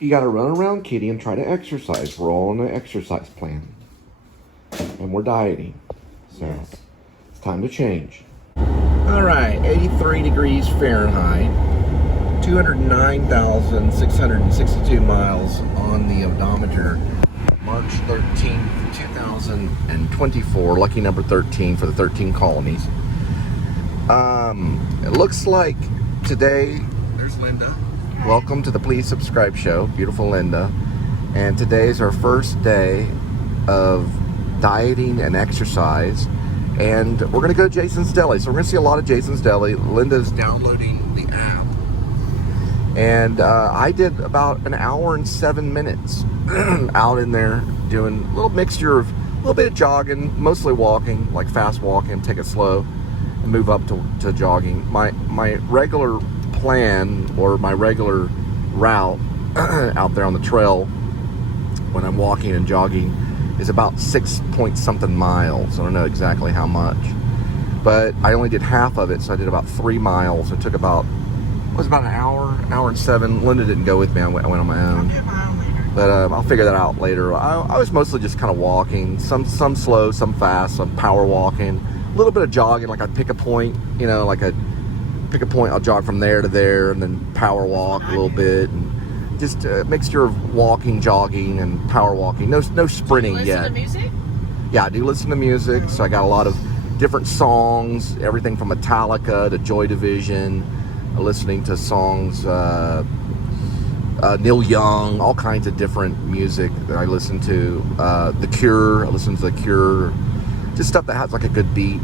you got to run around, kitty, and try to exercise. We're all on an exercise plan. And we're dieting. So it's time to change. All right, 83 degrees Fahrenheit. 209,662 miles on the odometer. March 13th, 2024. Lucky number 13 for the 13 colonies. It looks like today, there's Linda. Welcome to the Please Subscribe show, beautiful Linda. And today is our first day of dieting and exercise. And we're going to go to Jason's Deli. So we're going to see a lot of Jason's Deli. Linda's downloading the app. And I did about an hour and 7 minutes out in there doing a little mixture of a little bit of jogging, mostly walking, like fast walking, take it slow, and move up to jogging. My regular plan or my regular route out there on the trail when I'm walking and jogging is about 6 point something miles. I don't know exactly how much, but I only did half of it, so I did about 3 miles. It took about an hour and 7. Linda didn't go with me. I went on my own. But I'll figure that out later. I was mostly just kind of walking, some slow, some fast, some power walking, a little bit of jogging. Like I'd pick a point, you know, like I'd pick a point, I'll jog from there to there, and then power walk a little bit, and just a mixture of walking, jogging, and power walking. No sprinting yet. Do you listen to music? Yeah, I do listen to music. So I got a lot of different songs, everything from Metallica to Joy Division. Listening to songs, Neil Young, all kinds of different music that I listen to. The Cure, I listen to The Cure. Just stuff that has like a good beat,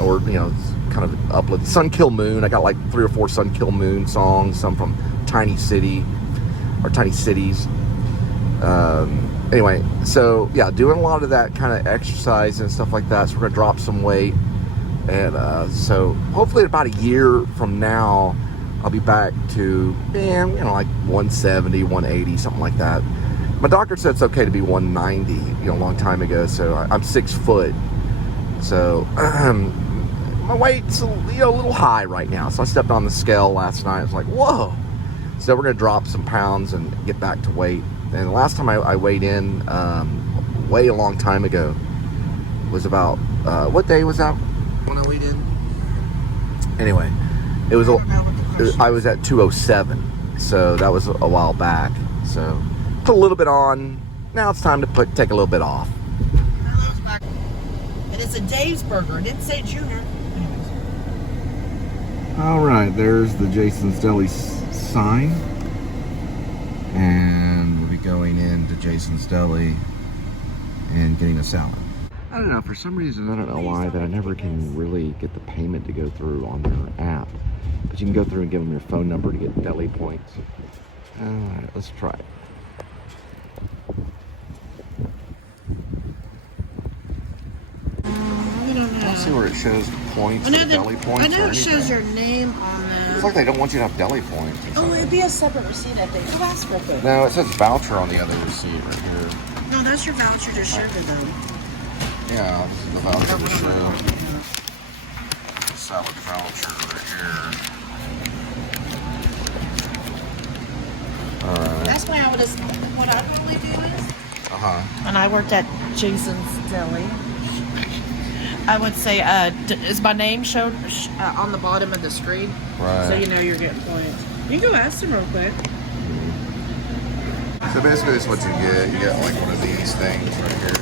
or you know, kind of uplift. Sun Kill Moon, I got like 3 or 4 Sun Kill Moon songs. Some from Tiny City or Tiny Cities. Anyway, so yeah, doing a lot of that kind of exercise and stuff like that. So we're gonna drop some weight, and so hopefully about a year from now, I'll be back to, like 170, 180, something like that. My doctor said it's okay to be 190, a long time ago. So I'm 6 foot. So my weight's a little high right now. So I stepped on the scale last night. I was like, whoa. So we're gonna drop some pounds and get back to weight. And the last time I weighed in, way a long time ago, was about, what day was that when I weighed in? Anyway, I was at 207, so that was a while back. So put a little bit on. Now it's time to take a little bit off. And it's a Dave's Burger. It didn't say Junior. All right, there's the Jason's Deli sign, and we'll be going into Jason's Deli and getting a salad. I don't know, for some reason, I don't know why, that I never can really get the payment to go through on their app. But you can go through and give them your phone number to get deli points. All right, let's try it. I don't know. I don't see where it shows points and deli points. I know it shows your name on the... It's like they don't want you to have deli points. Oh, it'd be a separate receipt, I think. Oh, ask real quick. No, it says voucher on the other receipt right here. No, that's your voucher to show to them. Yeah, this is the voucher to show. Salad voucher right here. Alright. That's why I would have... What I normally do is... When I worked at Jason's Deli, I would say, is my name shown on the bottom of the screen? Right. So you know you're getting points. You can go ask them real quick. So basically this is what you get. You get like one of these things right here.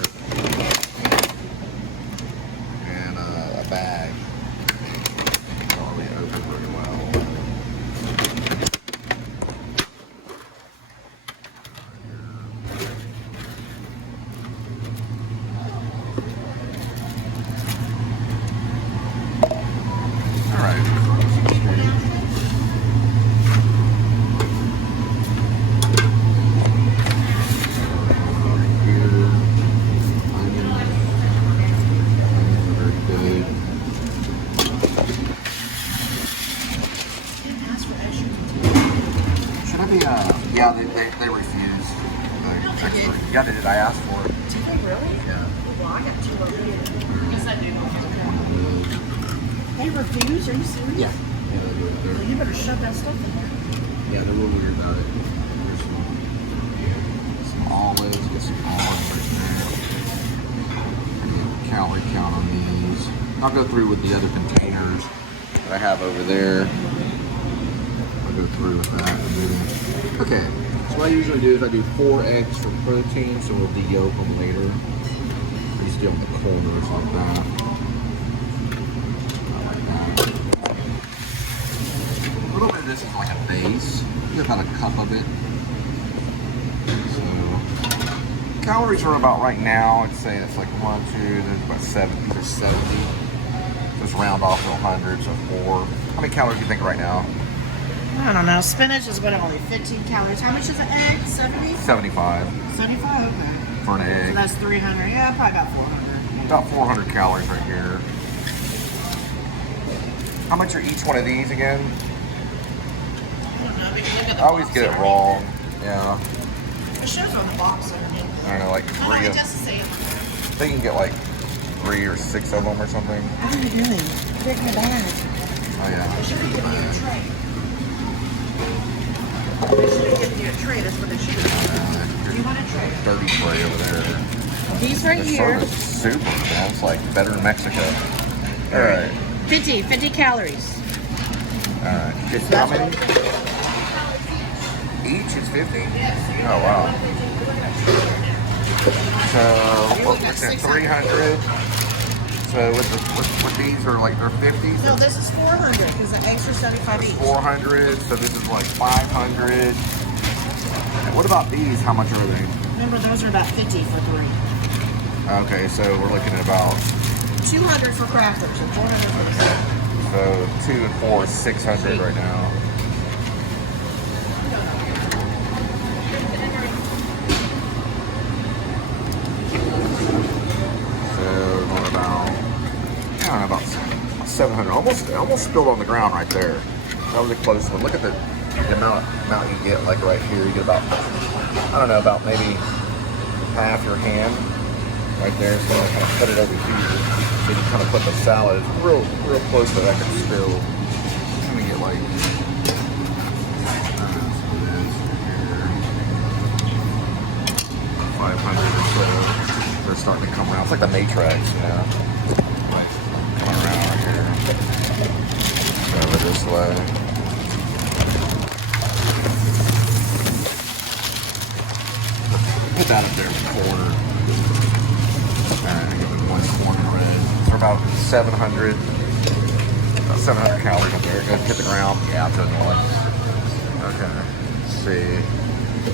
And a bag. Probably open pretty well. Yeah, they refused. Yeah, did I ask for it? Did they really? Yeah. Well, I got 2 over here. Yes, I do. They refuse? Are you serious? Yeah. Well, you better shove that stuff in there. Yeah, they're real weird about it. salads. Get some olives right there. Calorie count on these. I'll go through with the other containers that I have over there. I'll go through with that in a minute. Okay, so what I usually do is I do 4 eggs for protein, so we'll de-yolk them later. I just do them in the corners like that. A little bit of this is like a base. Get about a cup of it. So calories are about right now. I'd say it's like 1, 2. There's about 70. There's 70. Just round off to 100. So 4. How many calories do you think right now? I don't know. Spinach is what, only 15 calories. How much is an egg? 70? 75 75? Okay. for an egg. So that's 300. Yeah, probably about 400. About 400 calories right here. How much are each one of these again? I don't know. But you look at the I always box get it underneath. wrong. Yeah. It shows on the box underneath. I don't know, like I 3 know, it of. does say it on there. I think you can get like 3 or 6 of them or something. What are you doing? Big in the bag. Oh yeah. They should have given you a tray. They should have given you a tray. That's what they should have done. You want a tray? Dirty tray over there. These right The here. soda's super, man. It's like better than Mexico. All right. 50 calories. All right. How many? Each is 50? Oh, wow. So, what's that, 300? So, with these are like, they're 50? No, this is 400 because the eggs are 75 each. 400, so this is like 500. And what about these? How much are they? Remember, those are about 50 for 3. Okay, so we're looking at about, 200 for crackers and 400 for the salad. so 2 and 4 is 600 right now. So going about, I don't know, about 700. Almost spilled on the ground right there. That was a close one. Look at the amount you get, like right here. You get about, I don't know, about maybe half your hand right there. So I kind of put it over here. So you kind of put the salad real close to that can spill. Let me get like, 500 or so. They're starting to come around. It's like the Matrix, you know. Like, come around right here. Over this way. Put that up there in the corner. Alright, give it 1 corner red. So about 700. About 700 calories up there. Go hit the ground. Yeah, I'm doing one. Okay. Let's see.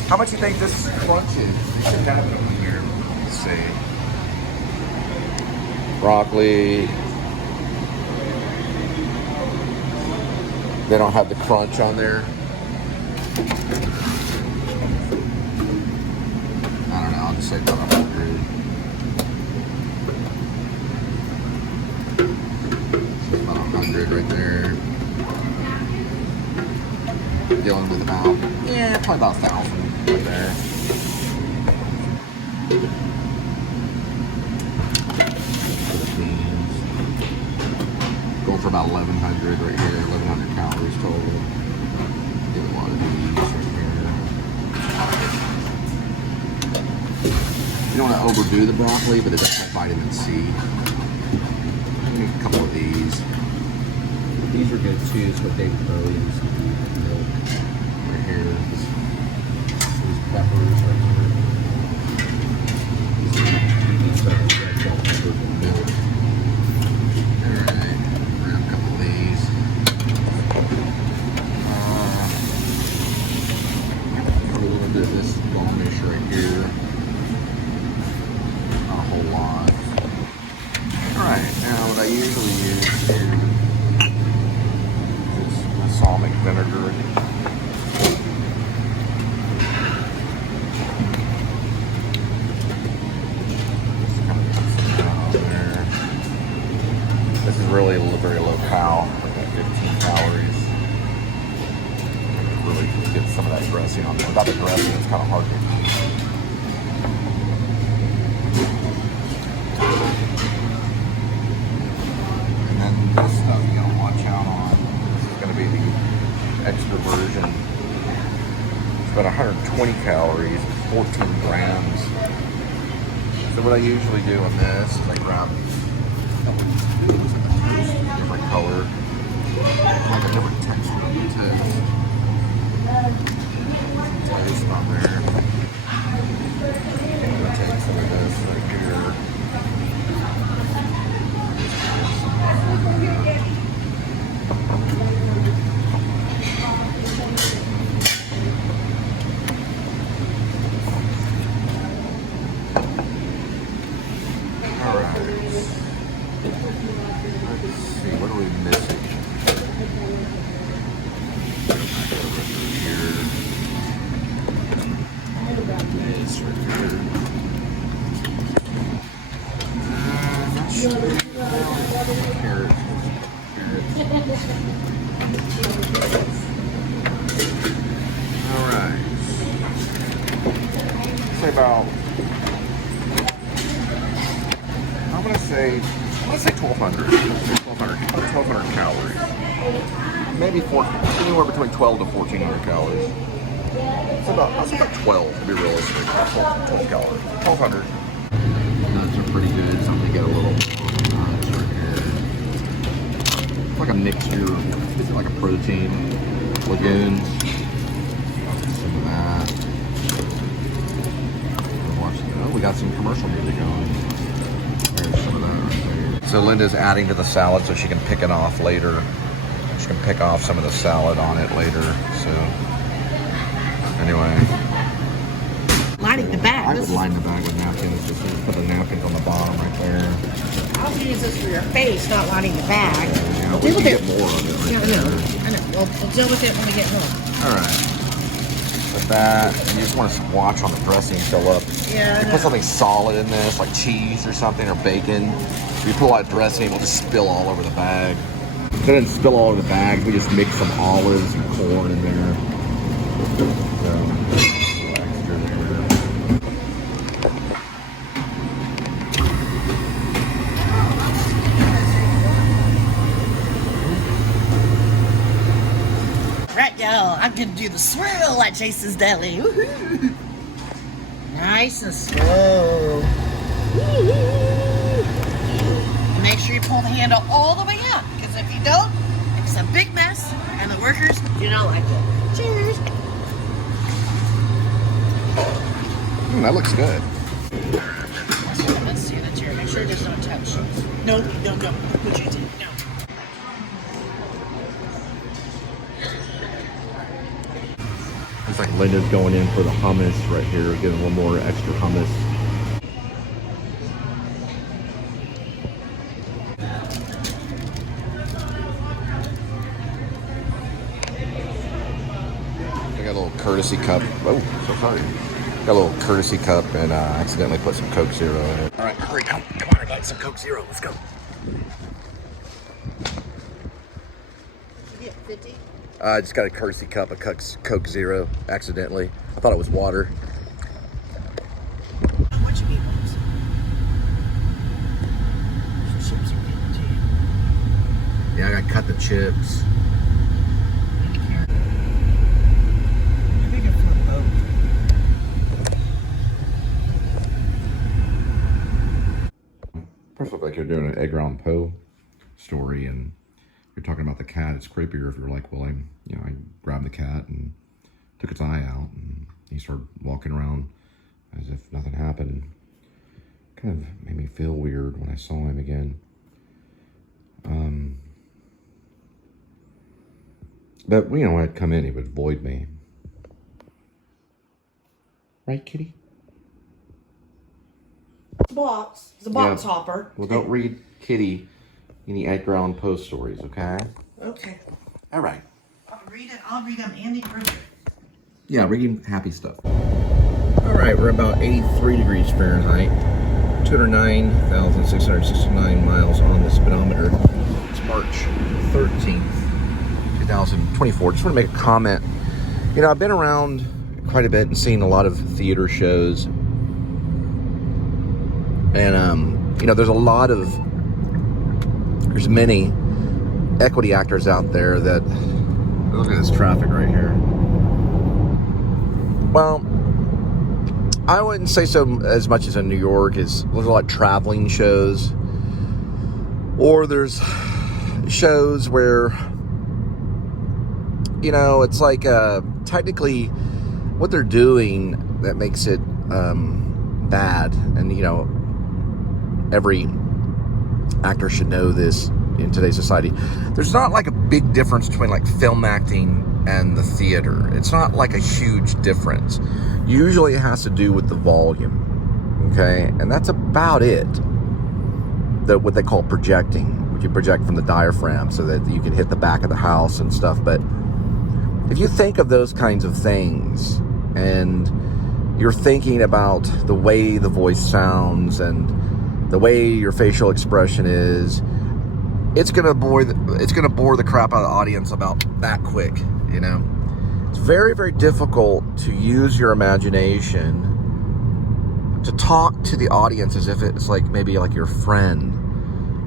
How much do you think this crunch is? You should have it over here. Let's see. Broccoli. They don't have the crunch on there. I don't know, I'll just say about 100. About 100 right there. Dealing with about, yeah, probably about 1,000 right there. Going for about 1,100 right here, 1,100 calories total. Get a lot of these right here. You don't want to overdo the broccoli, but it does have vitamin C. Maybe a couple of these. These are good too, so they proteins. Milk right here. These peppers right here. These are red bell peppers and milk. Alright, grab a couple of these. Put a little bit of this garnish right here. Not a whole lot. Alright, now what I usually use here is balsamic vinegar. Just kind of put some on there. This is really a very low cal, like 15 calories. Really get some of that dressing on there. Without the dressing, it's kind of hard to eat. And then this stuff you gotta watch out on. This is gonna be the extra version. It's about 120 calories, 14 grams. So what I usually do on this is I grab different color, like a different texture of the toast. Toast on there. I'm gonna take some of this right here. Alright. Let's see, what are we missing? Here. This right here. Not sure. Carrots. Alright. Say about, I'm gonna say 1,200 calories. Maybe anywhere between 12 to 1,400 calories. That's about 12 to be realistic. 12 calories. 1,200. Nuts are pretty good, so I'm gonna get a little nuts right here. It's like a mixture, it's like a protein. Legumes. Some of that. Oh, we got some commercial music going. There's some of that right there. So Linda's adding to the salad so she can pick it off later. She can pick off some of the salad on it later. So anyway. Lining the bag. I would line the bag with napkins. Just put the napkins on the bottom right there. I'll use this for your face, not lining the bag. Yeah, We'll we deal with can it. get more of it right Yeah, there. I know. We'll deal with it when we get home. Alright. With that, you just want to watch on the dressing fill up. Yeah. You put something solid in this, like cheese or something, or bacon. If you put a lot of dressing, it will just spill all over the bag. It doesn't spill all over the bag. We just mix some olives and corn in there. So, extra there. Right, y'all. I'm gonna do the swirl at Jason's Deli. Woohoo! Nice and slow. Woo-hoo. Make sure you pull the handle all the way out, because if you don't, it's a big mess, and the workers do not like it. Cheers. That looks good. Let's see the chair. Make sure there's no touch. No. Put your teeth. No. Looks like Linda's going in for the hummus right here, getting a little more extra hummus. I got a little courtesy cup. Oh, so sorry. Got a little courtesy cup and accidentally put some Coke Zero in it. All right, hurry, come on, I got some Coke Zero. Let's go. Yeah, 50. I just got a courtesy cup of Coke Zero accidentally. I thought it was water. How much you eat? Chips are good too. Yeah, I got cut the chips. First, looked like you're doing an Edgar Allan Poe story, and you're talking about the cat. It's creepier if you're like, well, I grabbed the cat and took its eye out, and he started walking around as if nothing happened. Kind of made me feel weird when I saw him again. But when I'd come in, he would avoid me. Right, kitty? Box. It's a box Yeah. hopper. Well, don't read Kitty any Edgar Allan Poe stories, okay? Okay. All right. I'll read them Andy Griffith. Yeah, reading happy stuff. All right, we're about 83 degrees Fahrenheit, 209,669 miles on the speedometer. It's March 13th, 2024. Just want to make a comment. I've been around quite a bit and seen a lot of theater shows. And, there's many equity actors out there that, look at this traffic right here. Well, I wouldn't say so as much as in New York. There's a lot of traveling shows, or there's shows where, you know, it's like technically what they're doing that makes it bad, and you know, every actor should know this in today's society. There's not like a big difference between like film acting and the theater. It's not like a huge difference. Usually it has to do with the volume, okay? And that's about it. What they call projecting, which you project from the diaphragm so that you can hit the back of the house and stuff. But if you think of those kinds of things, and you're thinking about the way the voice sounds and the way your facial expression is, it's gonna bore the crap out of the audience about that quick, you know? It's very, very difficult to use your imagination to talk to the audience as if it's like maybe like your friend,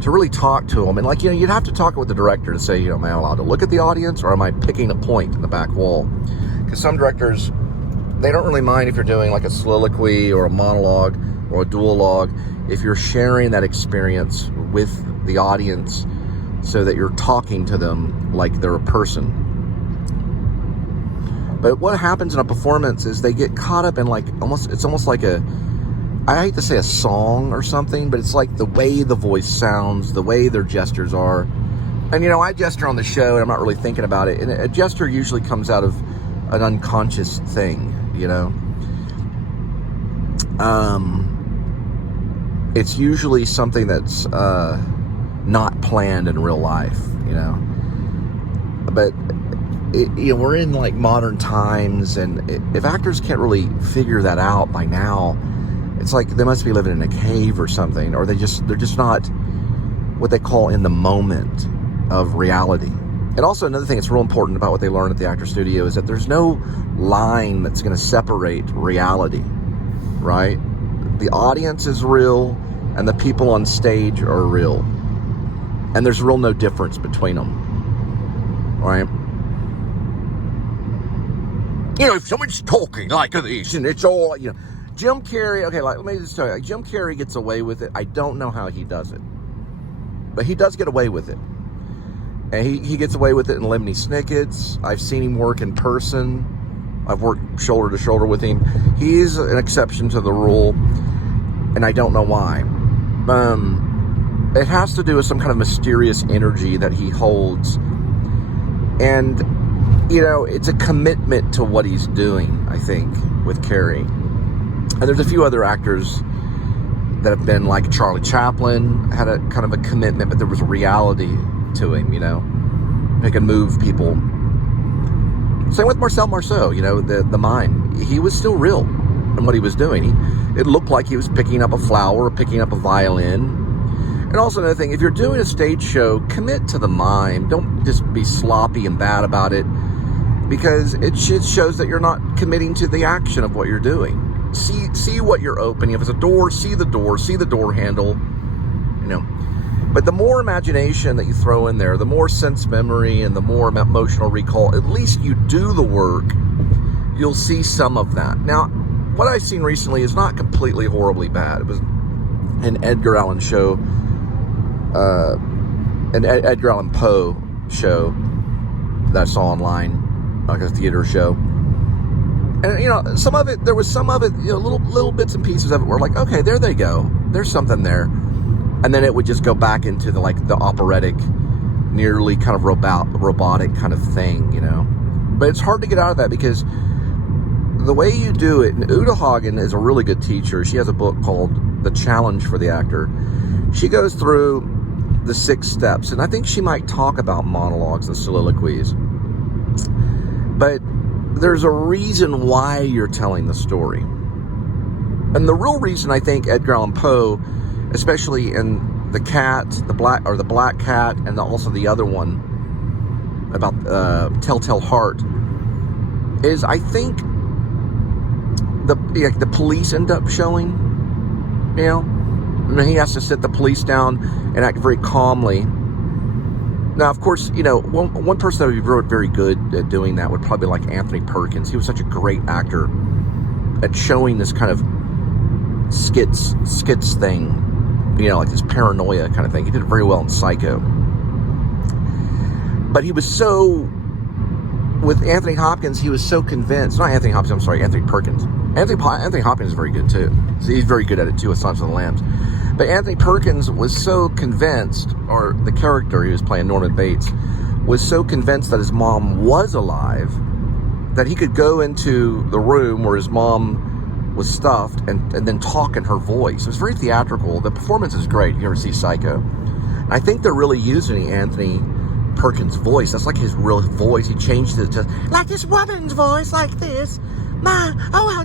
to really talk to them. And like, you know, you'd have to talk with the director to say, you know, am I allowed to look at the audience, or am I picking a point in the back wall? Because some directors, they don't really mind if you're doing like a soliloquy or a monologue or a duologue, if you're sharing that experience with the audience so that you're talking to them like they're a person. But what happens in a performance is they get caught up in like it's almost like I hate to say a song or something, but it's like the way the voice sounds, the way their gestures are. And you know, I gesture on the show and I'm not really thinking about it. And a gesture usually comes out of an unconscious thing, you know. It's usually something that's not planned in real life, you know. But you know, we're in like modern times, and if actors can't really figure that out by now, it's like they must be living in a cave or something, or they're just not what they call in the moment of reality. And also another thing that's real important about what they learn at the actor studio is that there's no line that's going to separate reality, right? The audience is real, and the people on stage are real, and there's real no difference between them, right? You know, if someone's talking like this, and it's all, you know, Jim Carrey, okay, like, let me just tell you, like, Jim Carrey gets away with it. I don't know how he does it, but he does get away with it. And he gets away with it in Lemony Snicket's. I've seen him work in person. I've worked shoulder to shoulder with him. He's an exception to the rule, and I don't know why. It has to do with some kind of mysterious energy that he holds. And, you know, it's a commitment to what he's doing, I think, with Carrey. And there's a few other actors that have been, like Charlie Chaplin had a kind of a commitment, but there was a reality to him, you know. He could move people. Same with Marcel Marceau, you know, the mime. He was still real in what he was doing. It looked like he was picking up a flower or picking up a violin. And also another thing, if you're doing a stage show, commit to the mime. Don't just be sloppy and bad about it, because it shows that you're not committing to the action of what you're doing. See what you're opening. If it's a door, see the door handle, you know. But the more imagination that you throw in there, the more sense memory and the more emotional recall, at least you do the work, you'll see some of that. Now, what I've seen recently is not completely horribly bad. It was an Edgar Allan show, an Edgar Allan Poe show that I saw online, like a theater show. And, you know, there was some of it, you know, little bits and pieces of it were like, okay, there they go. There's something there. And then it would just go back into the operatic, nearly kind of robotic kind of thing, you know. But it's hard to get out of that because the way you do it, and Uta Hagen is a really good teacher. She has a book called The Challenge for the Actor. She goes through the 6 steps, and I think she might talk about monologues and soliloquies. But there's a reason why you're telling the story. And the real reason I think Edgar Allan Poe, especially in the black cat, and also the other one about Telltale Heart, is I think the police end up showing, you know, and he has to sit the police down and act very calmly. Now, of course, you know, one person that would be very good at doing that would probably be like Anthony Perkins. He was such a great actor at showing this kind of skits thing, you know, like this paranoia kind of thing. He did it very well in Psycho. But he was so, with Anthony Hopkins, he was so convinced, not Anthony Hopkins, I'm sorry, Anthony Perkins. Anthony Hopkins is very good too. He's very good at it too with Silence of the Lambs. But Anthony Perkins was so convinced, or the character he was playing, Norman Bates, was so convinced that his mom was alive that he could go into the room where his mom was stuffed and then talk in her voice. It was very theatrical. The performance is great. You ever see Psycho? And I think they're really using Anthony Perkins' voice. That's like his real voice. He changed it to like this woman's voice, like this. Ma, oh, how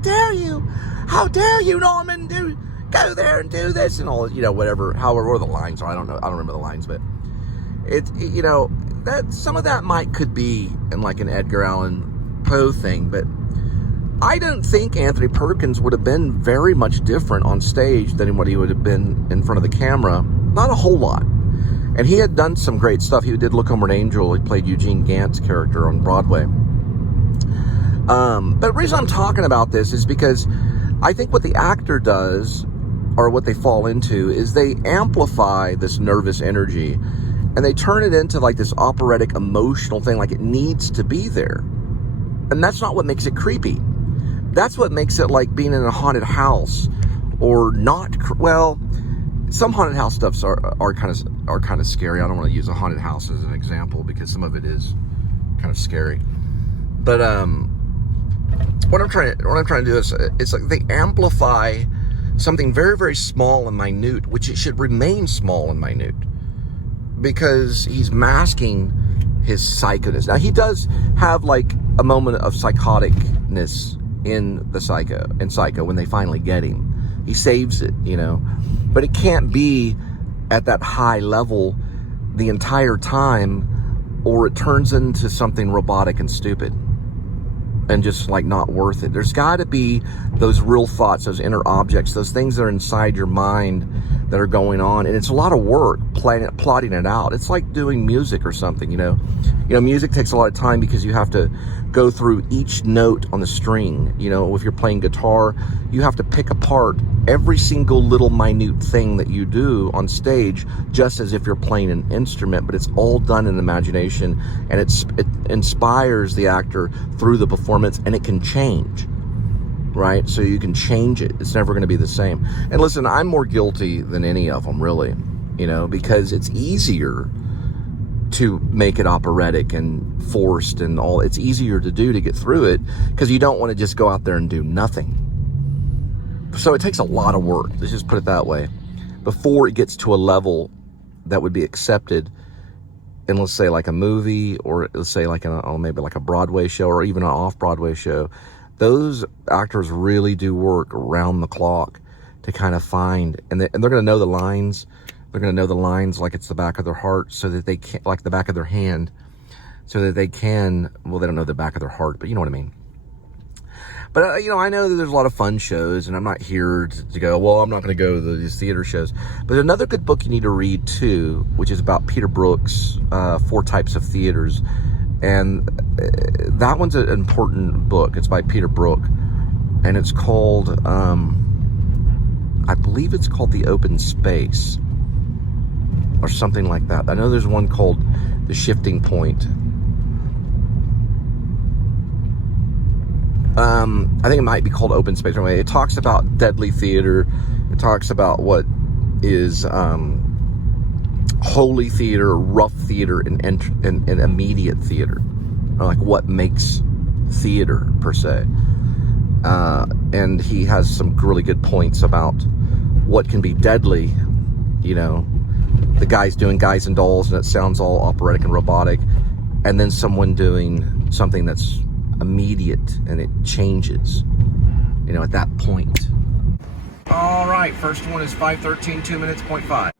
dare you, Norman, go there and do this and all, you know, whatever, however the lines are. I don't know. I don't remember the lines, but you know, that some of that could be in like an Edgar Allan Poe thing, but I don't think Anthony Perkins would have been very much different on stage than what he would have been in front of the camera. Not a whole lot. And he had done some great stuff. He did Look Homeward Angel. He played Eugene Gant's character on Broadway. But the reason I'm talking about this is because I think what the actor does, or what they fall into, is they amplify this nervous energy and they turn it into like this operatic emotional thing, like it needs to be there. And that's not what makes it creepy. That's what makes it like being in a haunted house, or not. Well, some haunted house stuffs are kind of scary. I don't want to use a haunted house as an example because some of it is kind of scary. But what I'm trying to do is, it's like they amplify something very, very small and minute, which it should remain small and minute, because he's masking his psychoness. Now, he does have like a moment of psychoticness in Psycho when they finally get him. He saves it, you know, but it can't be at that high level the entire time, or it turns into something robotic and stupid and just like not worth it. There's got to be those real thoughts, those inner objects, those things that are inside your mind that are going on. And it's a lot of work plotting it out. It's like doing music or something, you know. Music takes a lot of time because you have to go through each note on the string. You know, if you're playing guitar, you have to pick apart every single little minute thing that you do on stage, just as if you're playing an instrument, but it's all done in imagination, and it inspires the actor through the performance, and it can change, right? So you can change it. It's never going to be the same. And listen, I'm more guilty than any of them, really, you know, because it's easier to make it operatic and forced and all. It's easier to do, to get through it, because you don't want to just go out there and do nothing. So it takes a lot of work, let's just put it that way, before it gets to a level that would be accepted in, let's say, like a movie, or let's say like maybe like a Broadway show, or even an off-Broadway show. Those actors really do work around the clock to kind of find, and they're going to know the lines. They're going to know the lines like it's the back of their heart, so that they can, like the back of their hand, so that they can, well, they don't know the back of their heart, but you know what I mean. But, you know, I know that there's a lot of fun shows, and I'm not here to go, well, I'm not going to go to these theater shows. But there's another good book you need to read, too, which is about Peter Brook's 4 Types of Theaters. And that one's an important book. It's by Peter Brook. And it's called, I believe it's called The Open Space, or something like that. I know there's one called The Shifting Point. I think it might be called Open Space. Anyway, it talks about deadly theater. It talks about what is holy theater, rough theater, and immediate theater, or like what makes theater per se. And he has some really good points about what can be deadly. You know, the guy's doing Guys and Dolls, and it sounds all operatic and robotic, and then someone doing something that's immediate, and it changes, you know, at that point. All right, first one is 5:13, 2 minutes, 0.5.